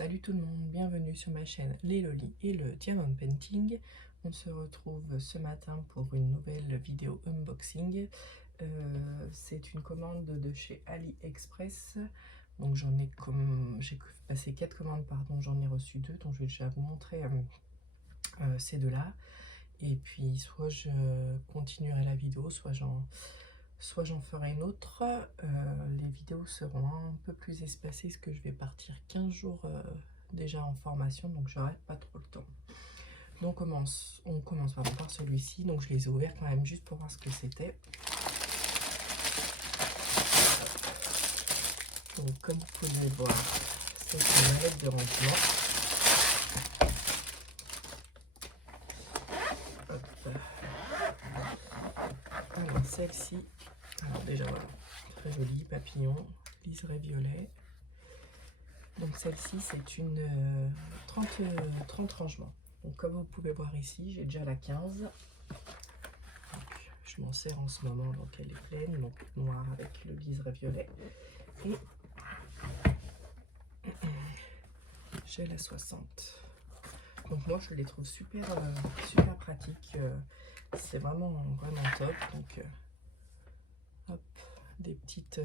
Salut tout le monde, bienvenue sur ma chaîne Les Lolis et le Diamond Painting. On se retrouve ce matin pour une nouvelle vidéo unboxing. C'est une commande de chez AliExpress. Donc j'ai passé 4 commandes, pardon, j'en ai reçu 2, donc je vais déjà vous montrer ces deux-là. Et puis soit je continuerai la vidéo, soit j'en ferai une autre. Les vidéos seront un peu plus espacées parce que je vais partir 15 jours déjà en formation, donc j'aurai pas trop le temps. Donc on commence pardon, par celui-ci. Donc je les ai ouverts quand même juste pour voir ce que c'était. Donc comme vous pouvez le voir, c'est une mallette de rangement. Alors celle-ci, alors déjà voilà, très jolie, papillon, liseré violet. Donc celle-ci c'est une 30 rangements. Donc comme vous pouvez voir ici, j'ai déjà la 15. Donc, je m'en sers en ce moment, donc elle est pleine, donc noire avec le liseré violet. Et j'ai la 60. Donc moi je les trouve super pratiques. C'est vraiment top. Donc hop, des petites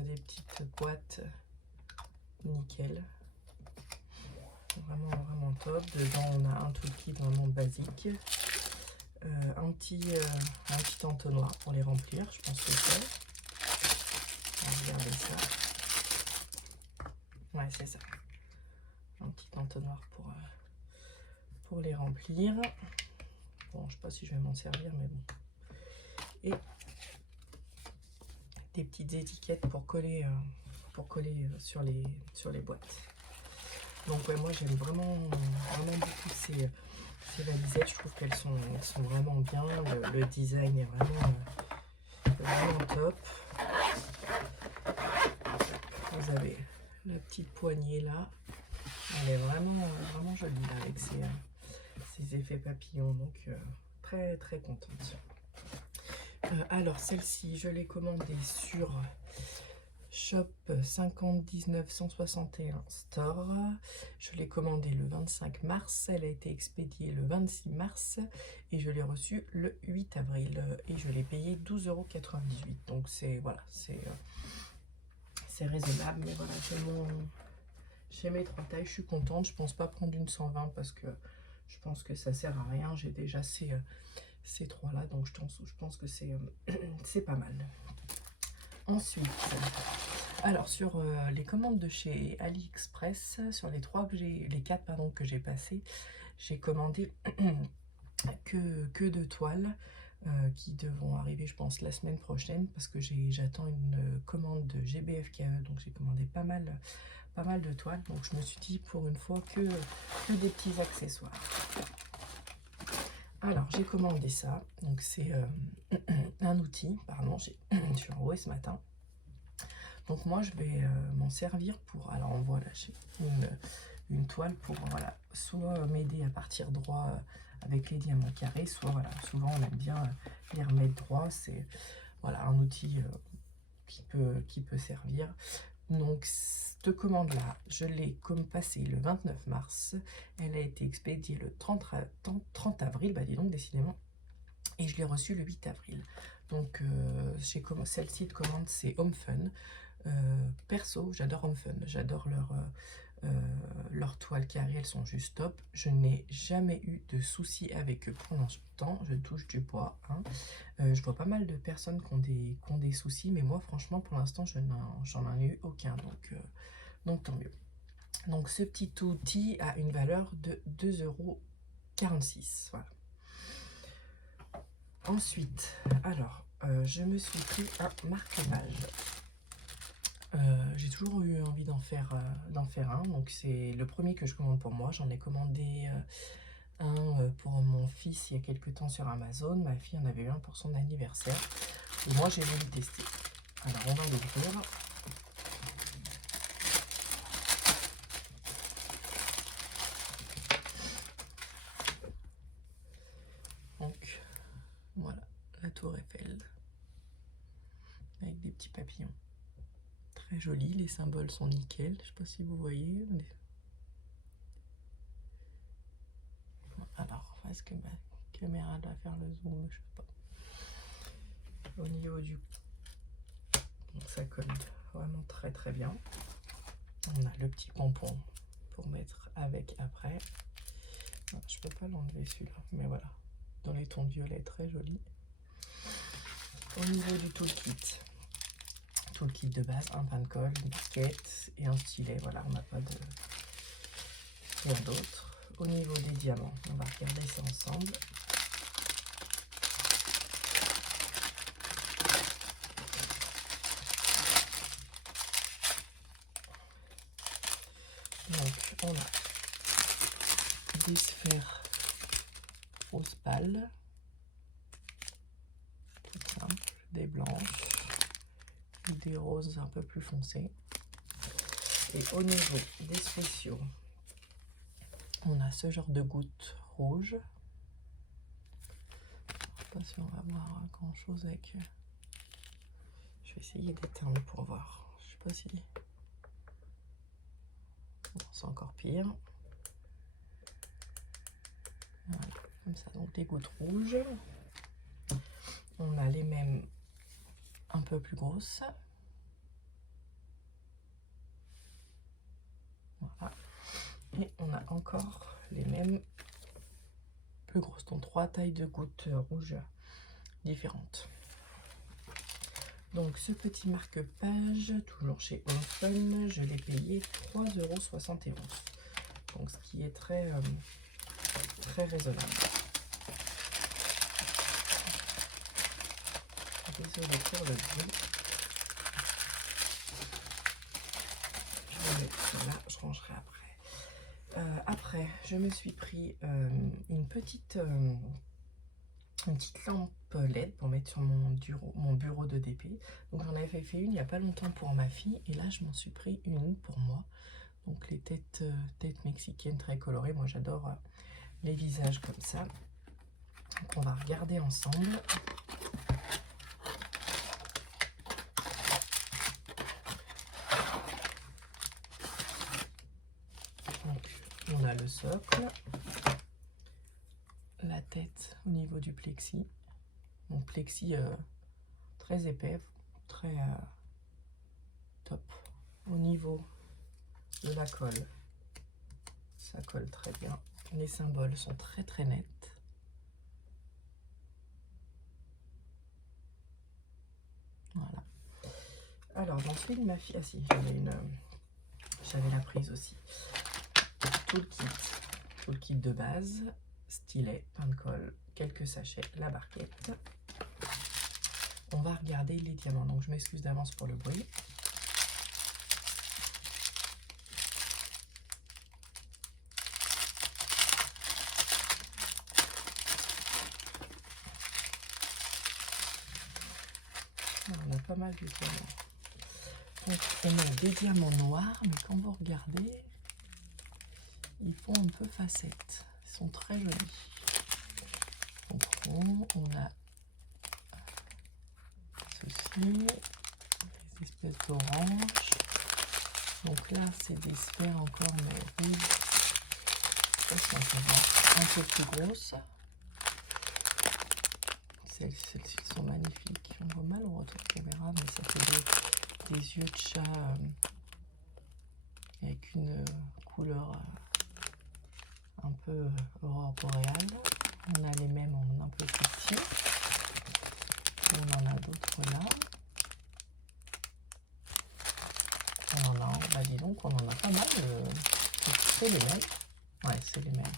boîtes nickel. Vraiment top. Dedans on a un toolkit vraiment basique. Un petit entonnoir pour les remplir, je pense que c'est. Regardez ça. Ouais, c'est ça. Un petit entonnoir pour les remplir. Bon, je sais pas si je vais m'en servir, mais bon. Et des petites étiquettes pour coller sur les boîtes. Donc ouais, moi j'aime vraiment beaucoup ces valisettes. Je trouve qu'elles sont vraiment bien. Le design est vraiment top. Vous avez la petite poignée là. Elle est vraiment jolie là, avec ces effets papillons. Donc très contente. Alors celle-ci, je l'ai commandée sur Shop 5019 161 Store. Je l'ai commandée le 25 mars, elle a été expédiée le 26 mars et je l'ai reçue le 8 avril et je l'ai payé 12,98 €. Donc c'est voilà, c'est raisonnable, mais voilà, j'ai mes 3 tailles, je suis contente. Je pense pas prendre une 120 parce que je pense que ça sert à rien. J'ai déjà ces 3 là, donc je pense que c'est pas mal. Ensuite, alors sur les commandes de chez AliExpress, sur les 4 pardon, que j'ai passées, j'ai commandé que 2 toiles qui devront arriver, je pense, la semaine prochaine parce que j'attends une commande de GBFKE, donc j'ai commandé pas mal de toiles. Donc je me suis dit pour une fois que des petits accessoires. Alors j'ai commandé ça, donc c'est un outil, pardon, je suis enrouée ce matin. Donc moi je vais m'en servir pour, alors on voit là j'ai une toile pour voilà, soit m'aider à partir droit avec les diamants carrés, soit voilà, souvent on aime bien les remettre droit. C'est voilà un outil qui peut servir. Donc cette commande là, je l'ai comme passée le 29 mars, elle a été expédiée le 30 avril, bah dis donc décidément, et je l'ai reçue le 8 avril. Donc celle-ci de commande c'est Home Fun. Perso, j'adore Home Fun, j'adore leurs toiles carrées, elles sont juste top. Je n'ai jamais eu de soucis avec eux pour l'instant, je touche du bois. Hein. Je vois pas mal de personnes qui ont des soucis, mais moi franchement pour l'instant j'en ai eu aucun, donc tant mieux. Donc ce petit outil a une valeur de 2,46 €. Voilà. Ensuite, alors je me suis pris un marque-page. J'ai toujours eu envie d'en faire un, donc c'est le premier que je commande pour moi. J'en ai commandé un pour mon fils il y a quelques temps sur Amazon. Ma fille en avait eu un pour son anniversaire et moi j'ai voulu tester. Alors on va l'ouvrir. Donc voilà, la tour Eiffel avec des petits papillons. Très joli, les symboles sont nickel, je sais pas si vous voyez. Alors, est-ce que ma caméra doit faire le zoom? Je sais pas. Au niveau du... Donc, ça colle vraiment très très bien. On a le petit pompon pour mettre avec après. Non, je peux pas l'enlever celui-là, mais voilà. Dans les tons violets, très joli. Au niveau du toolkit de base, un pain de colle, une barquette et un stylet. Voilà, on n'a pas de rien d'autre. Au niveau des diamants, on va regarder ça ensemble. Donc, on a des sphères rose pâle, tout simple, des blanches, des roses un peu plus foncées. Et au niveau des spéciaux, on a ce genre de gouttes rouges. Je sais pas si on va voir grand chose avec. Je vais essayer d'éteindre pour voir. Je sais pas si. Bon, c'est encore pire. Voilà, comme ça, donc des gouttes rouges. On a les mêmes un peu plus grosses. Voilà. Et on a encore les mêmes plus grosses, donc 3 tailles de gouttes rouges différentes. Donc ce petit marque-page, toujours chez Home Fun, je l'ai payé 3,71 €. Donc ce qui est très raisonnable. Désolée pour le bruit. Je vais mettre ça là, je rangerai après. Après, je me suis pris une petite lampe LED pour mettre sur mon bureau de DP. Donc j'en avais fait une il n'y a pas longtemps pour ma fille et là je m'en suis pris une pour moi. Donc les têtes mexicaines très colorées, moi j'adore les visages comme ça. Donc on va regarder ensemble. Donc on a le socle, la tête au niveau du plexi. Donc plexi très épais, très top. Au niveau de la colle, ça colle très bien. Les symboles sont très très nets. Voilà. Alors dans celui de ma fille, ah si, j'avais la prise aussi. Tout le kit de base, stylet, pain de colle, quelques sachets, la barquette. On va regarder les diamants, donc je m'excuse d'avance pour le bruit. On a pas mal de diamants. Donc on a des diamants noirs, mais quand vous regardez, ils font un peu facettes. Ils sont très jolis. Donc on a ceci, des espèces d'orange. Donc là c'est des sphères encore mais rouges. Ça va un peu plus grosses. Celles-ci sont magnifiques. On voit mal au retour caméra, mais ça fait des yeux de chat avec une couleur un peu aurore boréale. On a les mêmes en un peu plus petit. On en a d'autres là. On en a, bah dis donc, on en a pas mal. C'est les mêmes. Ouais, c'est les mêmes.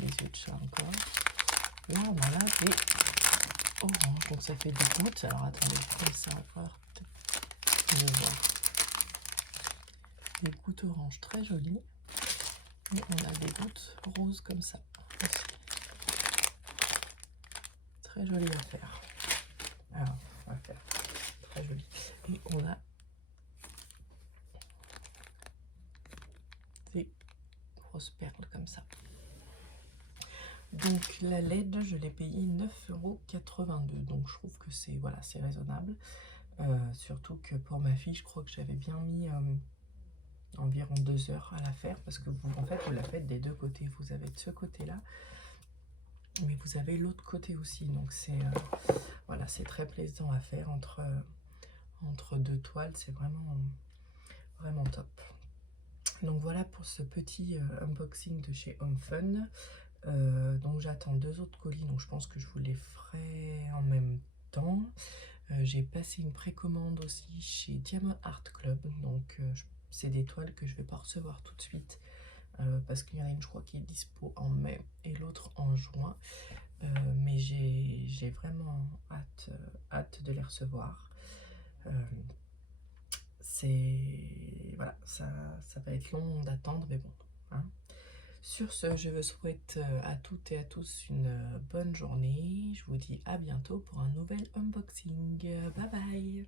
Les yeux de chat encore. Là, on a là des oranges. Donc ça fait des gouttes. Alors attendez, comme ça, on va pouvoir peut-être le voir. Des gouttes oranges très jolies. Et on a des gouttes roses comme ça aussi. Très joli à faire. Alors, on va faire très joli. Et on a des grosses perles comme ça. Donc la LED, je l'ai payé 9,82 €. Donc je trouve que c'est voilà, c'est raisonnable. Surtout que pour ma fille, je crois que j'avais bien mis environ 2 heures à la faire parce que vous, en fait, vous la faites des deux côtés. Vous avez de ce côté-là, mais vous avez l'autre côté aussi. Donc c'est voilà, c'est très plaisant à faire entre deux toiles. C'est vraiment top. Donc voilà pour ce petit unboxing de chez Home Fun. Donc j'attends 2 autres colis, donc je pense que je vous les ferai en même temps. J'ai passé une précommande aussi chez Diamond Art Club, donc c'est des toiles que je vais pas recevoir tout de suite parce qu'il y en a une, je crois, qui est dispo en mai et l'autre en juin. Mais j'ai vraiment hâte de les recevoir. C'est voilà, ça va être long d'attendre, mais bon, hein. Sur ce, je vous souhaite à toutes et à tous une bonne journée. Je vous dis à bientôt pour un nouvel unboxing. Bye bye!